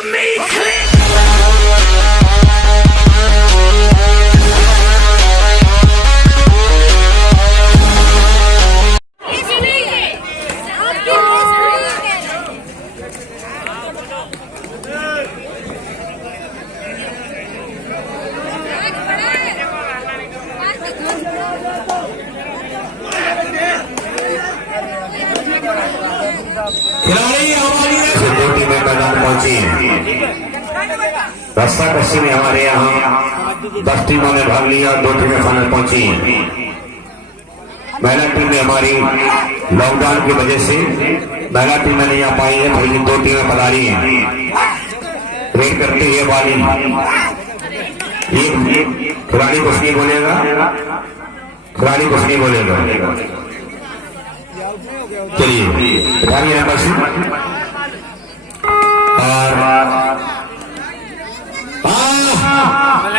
to me, click. खिलाड़ी हमारी दो टीमें मैदान पहुंची। रस्सा कस्सी में हमारे यहाँ 10 टीमों ने भाग लिया, 2 टीमें फाइनल पहुंची। महिला टीम में हमारी लॉकडाउन की वजह से महिला टीमें नहीं आ पाई है, पहली 2 टीमें पधारी हैं। रेड करते हुए वाली एक खिलाड़ी कुछ नहीं बोलेगा, खिलाड़ी कुछ नहीं बोलेगा। चलिए खिलाड़ी नंबर से और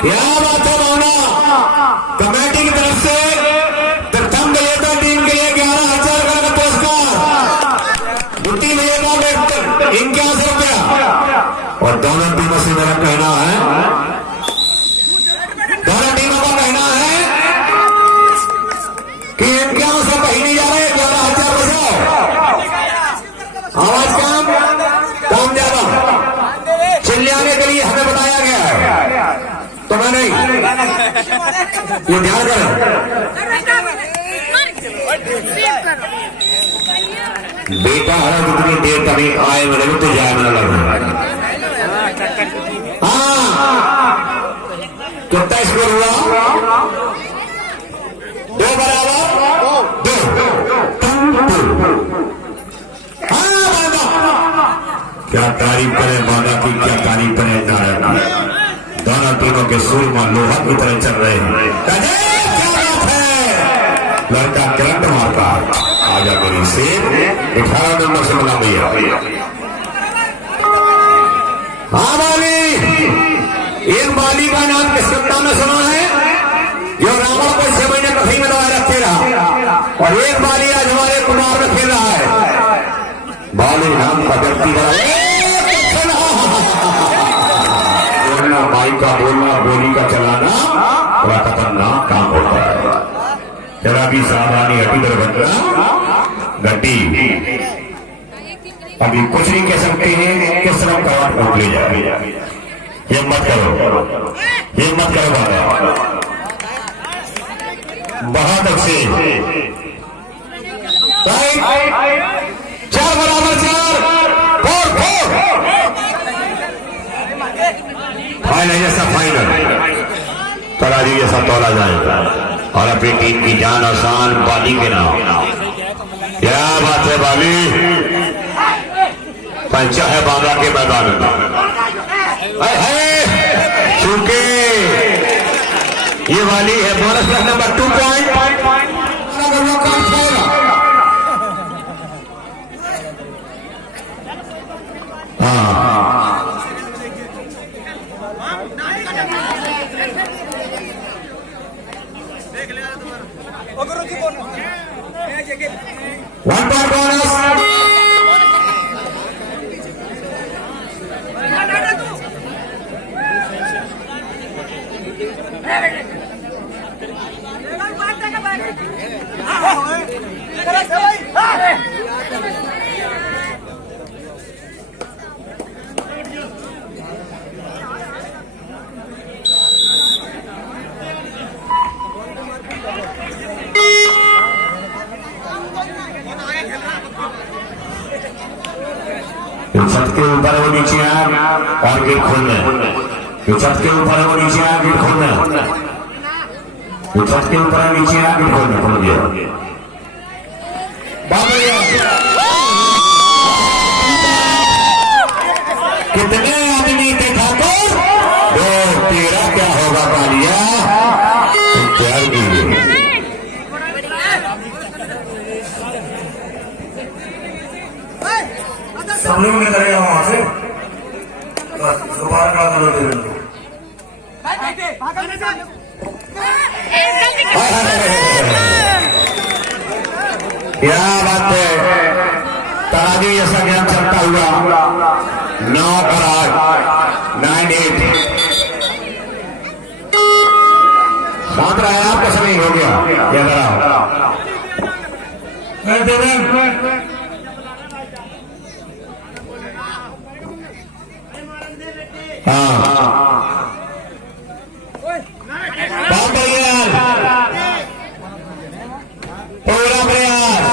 क्या बात है भावना कमेटी की तरफ से प्रथम विजेता टीम के लिए 11,000 का पुरस्कार, द्वितीय विजेता 51 रुपया। और दोनों टीमों से मेरा कहना है, दोनों टीमों का कहना है कि 51 रुपये ही नहीं जा रहे, 11,000 बचाओ। आवाज काम ज्यादा चिल्लाने के लिए हमें बताया गया है, तो मैं नहीं, ये ध्यान करें। बेटा है कितनी देर कभी आए मेरे को तो जाए मेरा लग रहा। हाँ कितना स्कोर हुआ? 2 बराबर 2। क्या तारीफ करें बाबा की, क्या तारीफ करें नारायण। दोनों टीमों के सूरमा लोहा की तरह चल रहे हैं। लड़का करंट मारता आजा मेरी से 18 नंबर से मिला भैया। हाँ बाली, एक बाली का नाम किस सत्ता में सुना है? जो रावण को 6 महीने कहीं में दबाए रखे रहा, और एक बाली आज हमारे कुमार में खेल रहा है। बाली नाम का व्यक्ति बोलना, माई का बोलना, बोली का चलाना बड़ा खतरनाक काम होता है। जरा भी सावधानी हटी दरभंगा गड्डी, अभी कुछ नहीं कह सकते हैं, किस तरह करवट पहुंच ले जाए। ये मत करो, ये मत करो बाबा। बहुत अच्छे 4 बराबर 4 फाइनल जैसा फाइनल तराजू जैसा तोला जाएगा, और अपनी टीम की जान और शान बाली के नाम। क्या बात है बाली, पंचा है बाबा के मैदान में। चूंकि ये वाली है बोनस नंबर 2 पॉइंट। हाँ वन पॉइंट बोनस। छत के ऊपर वो नीचे आ और गेट खोलना, छत के ऊपर वो नीचे आ गेट खोलना, छत के ऊपर नीचे आ गेट खोलना, खोल दिया। कितने आदमी देखा तो 2-13 क्या होगा कालिया तैयार कीजिए। सब लोग निकलेगा वहां से, दोबारा का क्या बात है, तराजू जैसा ज्ञान चलता हुआ 9 और 8 हो गया, ये कराओ। हाँ बहुत बढ़िया पूरा प्रयास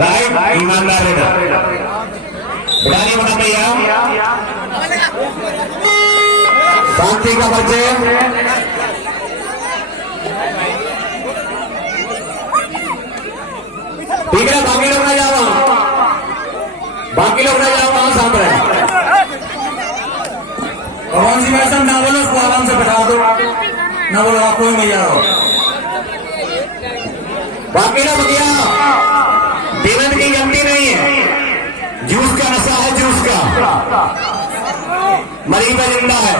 राइट ईमानदार बुढ़ानी बना भैया शांति का बच्चे ठीक है बाकी लोग ना जाओ वहां साथ रहे भगवान जी ऐसा ना बोलो उसको आराम से बैठा दो ना बोलो आप कोई नहीं जाओ बाकी लोग भैया देवन की जमती नहीं है जूस का नशा है जूस का मरी में जिंदा है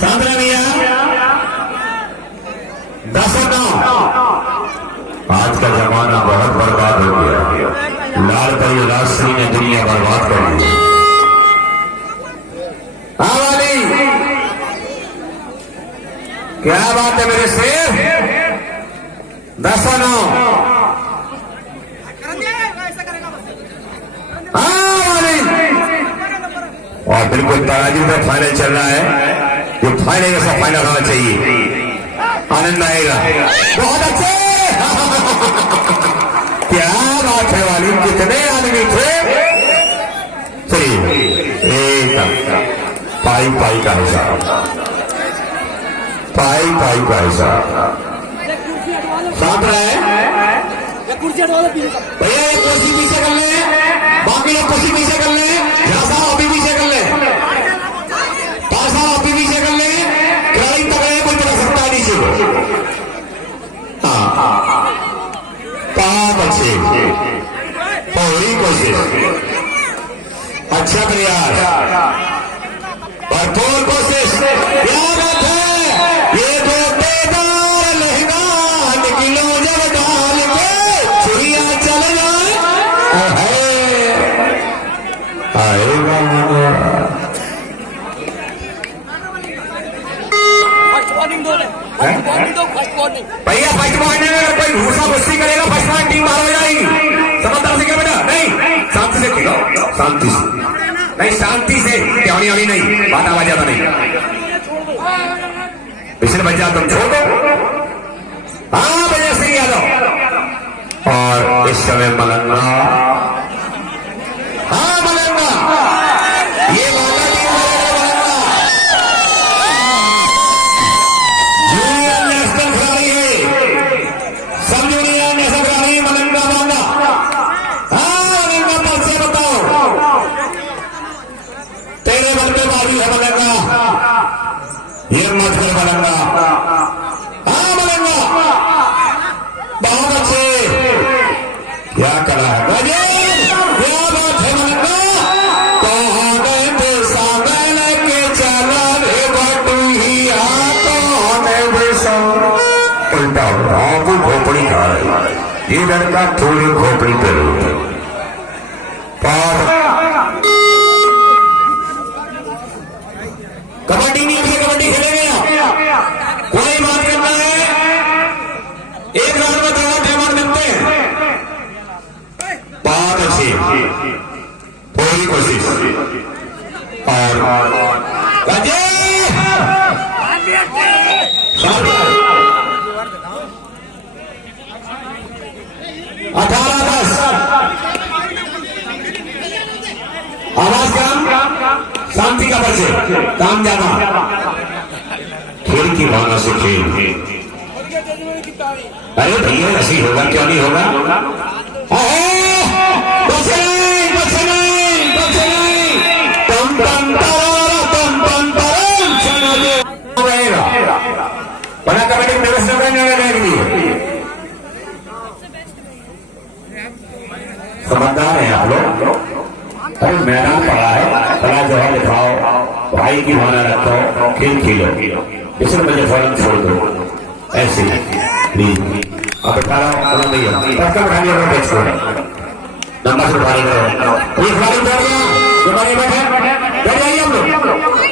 सांद्रा भैया 10-9 आज का जमाना बहुत बर्बाद हो गया लाल परी राष्ट्री ने दुनिया बर्बाद कर दी हाँ वाली क्या बात है मेरे शेर 10-9 हाँ वाली और बिल्कुल तराजू में फाइनल चल रहा है जो फाइनल में सब फाइनल होना चाहिए आनंद आएगा बहुत अच्छे क्या बात है वाली कितने आदमी थे चलिए एक पाई का हिसाब पाई का हिसाब साथ रहे भैया एक कुर्सी पीछे कर ले बाकी लोग कुर्सी पीछे कर ले साहब अभी पीछे कर ले साहब अभी पीछे कर ले खिलाड़ी तगड़े कोई पकड़ सकता है नीचे हाँ पाप अच्छे पूरी कोशिश अच्छा प्रयास भरपूर कोशिश क्या बात है ये गोटेदार लहंगा किलो जब डाल के छुरिया चल जाए आएगा भैया फर्स्ट वार्निंग में कोई घूसा गुस्सी करेगा फर्स्ट वार्निंग टीम बाहर हो जाएगी समझदार से क्या बेटा नहीं शांति से खेलो शांति से नहीं शांति से ट्यावनी वाली नहीं बात आवाज ज्यादा नहीं पिछले बच्चा तुम छोड़ दो हाँ भैया सिंह यादव और इस समय मलंगा हाँ मलंगा ये ये मत कर मलंगा हाँ मलंगा बहुत अच्छे क्या कला है क्या बात है मलंगा कौन के चला रे बटुहिया कौन उल्टा कोई खोपड़ी खा रहा है ये लड़का थोड़ी खोपड़ी पे कबड्डी नहीं होती कबड्डी खेलेंगे कोई बात करना है एक राउंड में 2 डायमंड मिलते हैं बहुत अच्छी पूरी कोशिश और 18-10 आवाज कम शांति का परिचय काम जाना खेल की भावना से खेल अरे भैया ऐसी होगा क्यों नहीं होगा कुछ नहीं तम रहेगा बना कबड्डी व्यवस्था रहेगी समझदार है आप लोग अरे मैदान पड़ा है पड़ा जो है दिखाओ भाई की भावना रखो खेल खेलो इसे मुझे फौरन छोड़ दो ऐसे प्लीज अब 18 भैया नंबर से भारी करो एक खिलाड़ी दौड़ गया आगे बैठे बैठ जाइए हम लोग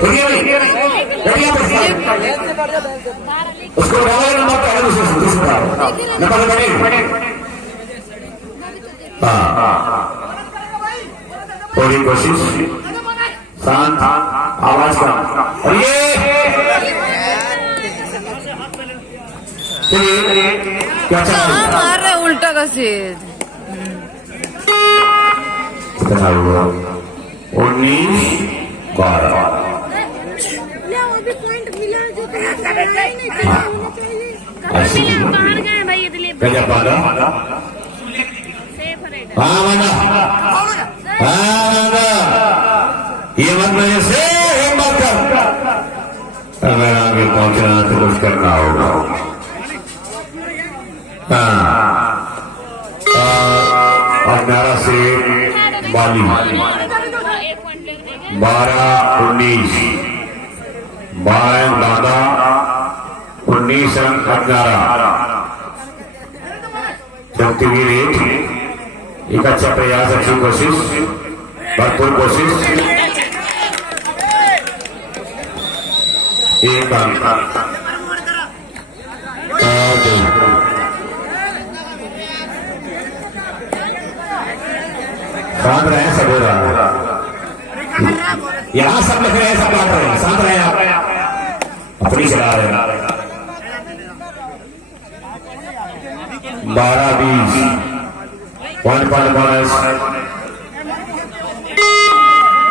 खुलिए भाई बैठिए उसको डाला नंबर पहले दूसरे नंबर बैठे हाँ थोड़ी कोशिश शांत आवाज का और ये क्या मार रहा उल्टा का सीध कितना हुआ 19 12 गजब वाला हाँ माना ये मत मुझे से हिम्मत कर अगर आगे पहुंचना तो कुछ करना होगा और 11 से 12 19 12 दादा 19 अंक 11 चलती हुई रेट एक अच्छा प्रयास अच्छी कोशिश भरपूर कोशिश एक शांत रहे सब हो रहा यहाँ सब लिख रहे हैं सब बात रहे हैं शांत रहे आप अपनी चला रहे हैं 12-20 पॉइंट बोनस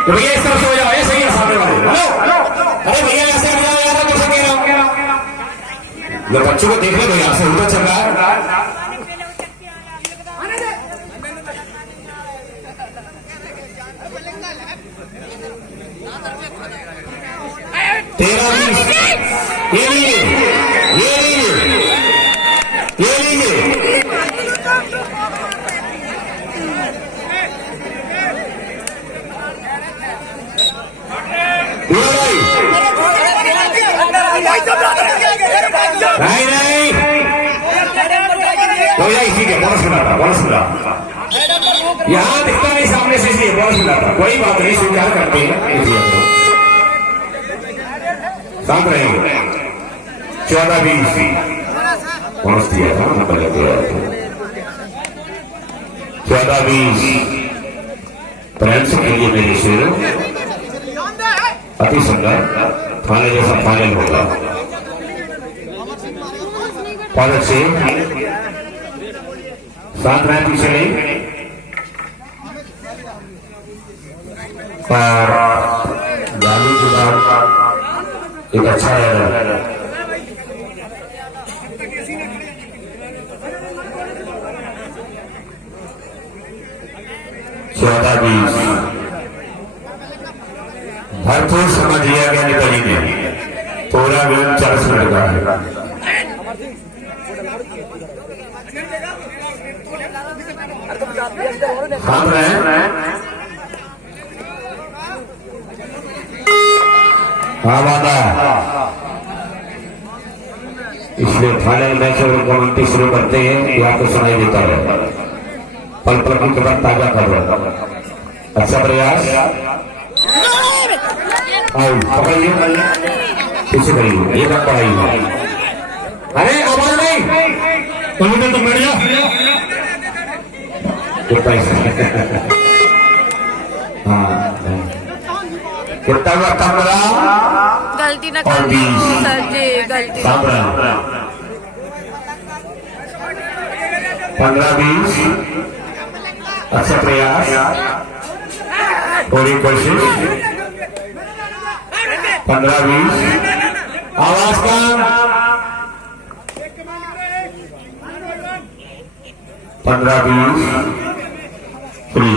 तो भैया इस तरफ से हो जाओ ऐसे ही सामने वाले हेलो अरे भैया ऐसे हो जाओ यार कैसे कह रहा हूँ ये बच्चों को देख ले भैया आपसे उल्टा चल रहा है 13-20 ये लीजिए नहीं तो यही ठीक है बोनस मिला यहाँ दिखता नहीं सामने से इसलिए बोनस मिला था कोई बात नहीं स्वीकार करते हैं शांत रहेंगे 14-20 बोनस दिया था 14-20 फ्रेंड्स के लिए मेरे शेर अति सुंदर फाइनल जैसा फाइनल होगा पालक से साथ रहे पीछे नहीं और गाली के बाद एक अच्छा है 14-20 भरपूर समझ लिया गया निकली ने पूरा गेम 40 मिनट का है हम रहे इसलिए फाइनल मैच कमेंट्री शुरू करते हैं कि आपको सुनाई देता है पल पल की खबर ताजा कर रहा अच्छा प्रयास पकड़िए पीछे करिए एक पढ़ाई अरे आवाज नहीं तो बैठ जा कितना वक्त हमारा गलती ना कर दी सर जी गलती 15-20 अच्छा प्रयास पूरी कोशिश 15-20 आवाज का 15-20 फ्री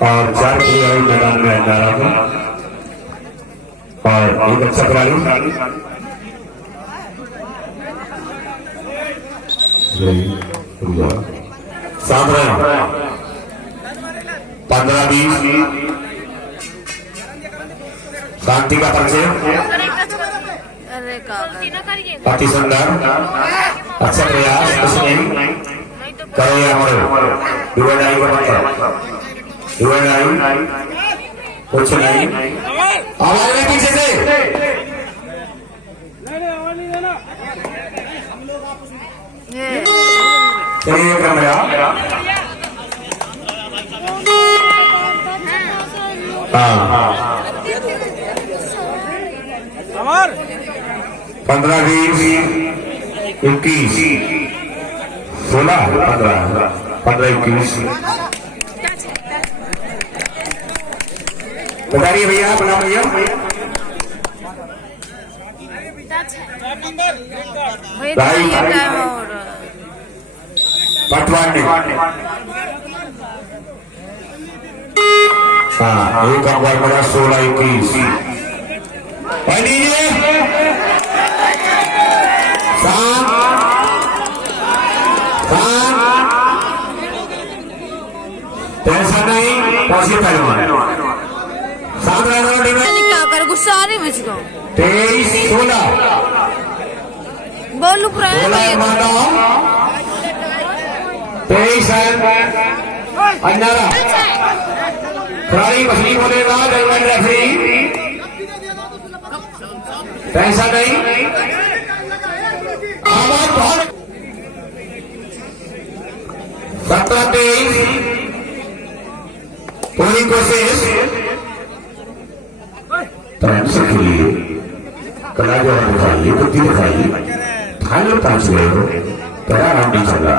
और 4 खिलाड़ी मैदान में जा रहा था और एक अच्छा खिलाड़ी सामने 15-20 शांति का परिचय अति सुंदर अच्छा प्रयास कुछ नहीं करो या मरो कुछ नहीं, आवाज में पीछे से ये चलिए कैमरा। हाँ 15, 20, 21, 16, 15, 21 बताइए भैया, अपना भैया भाई ये टाइम और पटवानी। हाँ एक अंबर बड़ा 16, 21 भाई दीजिए। टेंशन नहीं, पहुंची पहलवान सात रन टीम क्या कर गुस्सा आ रही मुझको 23, 16 बोलू प्राय 23 अंजारा खिलाड़ी मछली बोलेगा, जजमेंट रेफरी। टेंशन नहीं, आवाज बहुत 17, 23 पूरी कोशिश टाइम से खेलिए, कला जो है दिखाइए, बुद्धि दिखाइए। फाइनल पहुंच गए हो, तेरा राउंड नहीं चल रहा।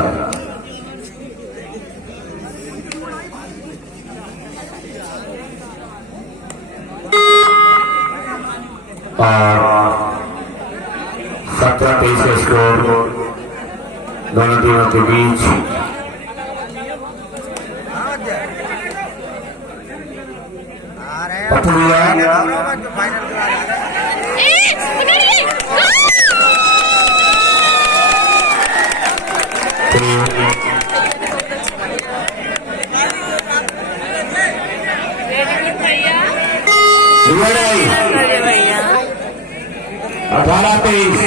और 17, 23 का स्कोर दोनों टीमों के बीच। पटुरिया अरे भैया 18, 23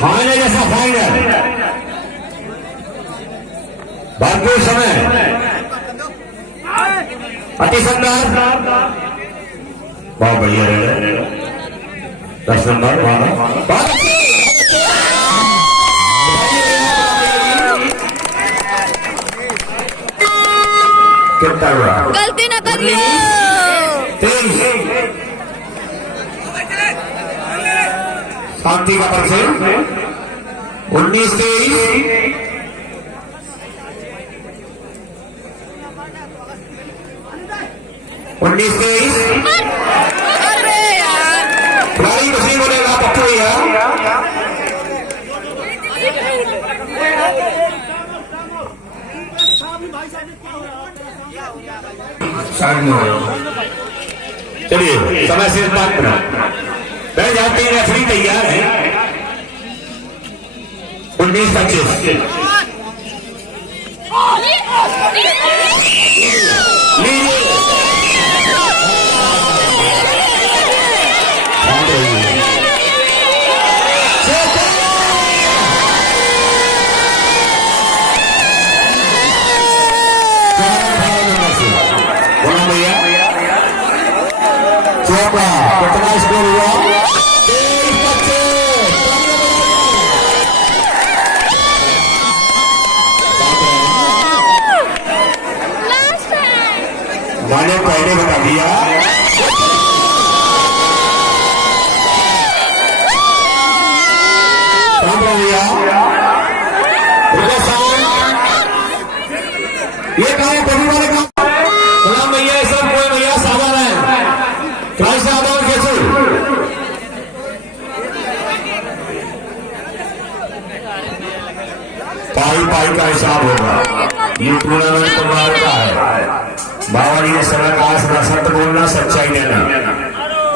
फाइनल जैसा फाइनल। भरपूर समय, अति सुंदर, बहुत बढ़िया रहे 10 नंबर। बहुत कितना हुआ, गलती ना करियो 23 शांति का परिचय 19, 23 19, 23 अरे यार खिलाड़ी मछली बोलेगा पप्पू भैया। चलिए समय से बात करो, बैठ जाते हैं, रेफरी तैयार है। 19, 25 कितना स्कोर हुआ, 23, मैंने पहले बता दिया। ये कहा कभी वाले का गुलाम भैया, सब कोई भैया सावधान है, क्लास सावधान कैसे पाई का हिसाब होगा। ये टूर्नामेंट तो भारत का है। बावड़ी ने समय का सत्य बोलना, सच्चाई देना,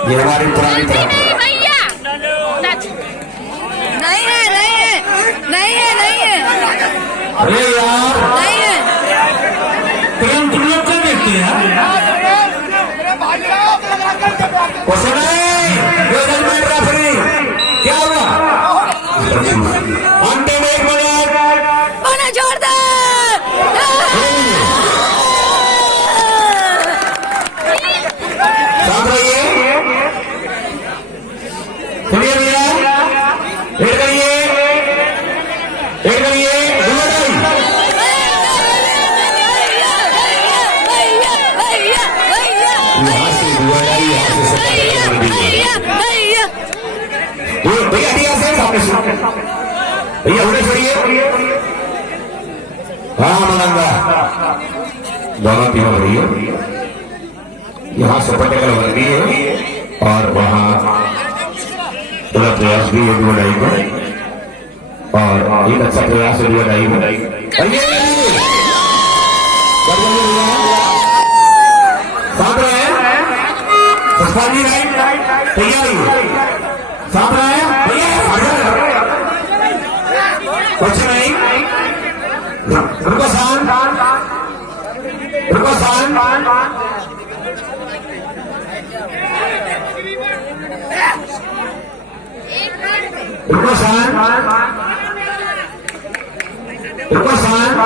ये हमारी पुरानी परंपरा। नहीं है नहीं है नहीं है नहीं है अरे यार नहीं है प्रेम तुम लोग क्या देखते हैं? रेफरी क्या हुआ? अंतिम 1 मिनट जोरदार भैया उन्हें छोड़िए। हाँ मलंगा दोनों तीनों भैया यहाँ सपट कर बन रही है और वहाँ पूरा प्रयास भी है लड़ाई का और एक अच्छा प्रयास है लड़ाई में। साथ रहे पुष्पाजी राइट तैयारी साथ रहे भैया कुछ नहीं रुको शान रुको शान रुको शान रुको शान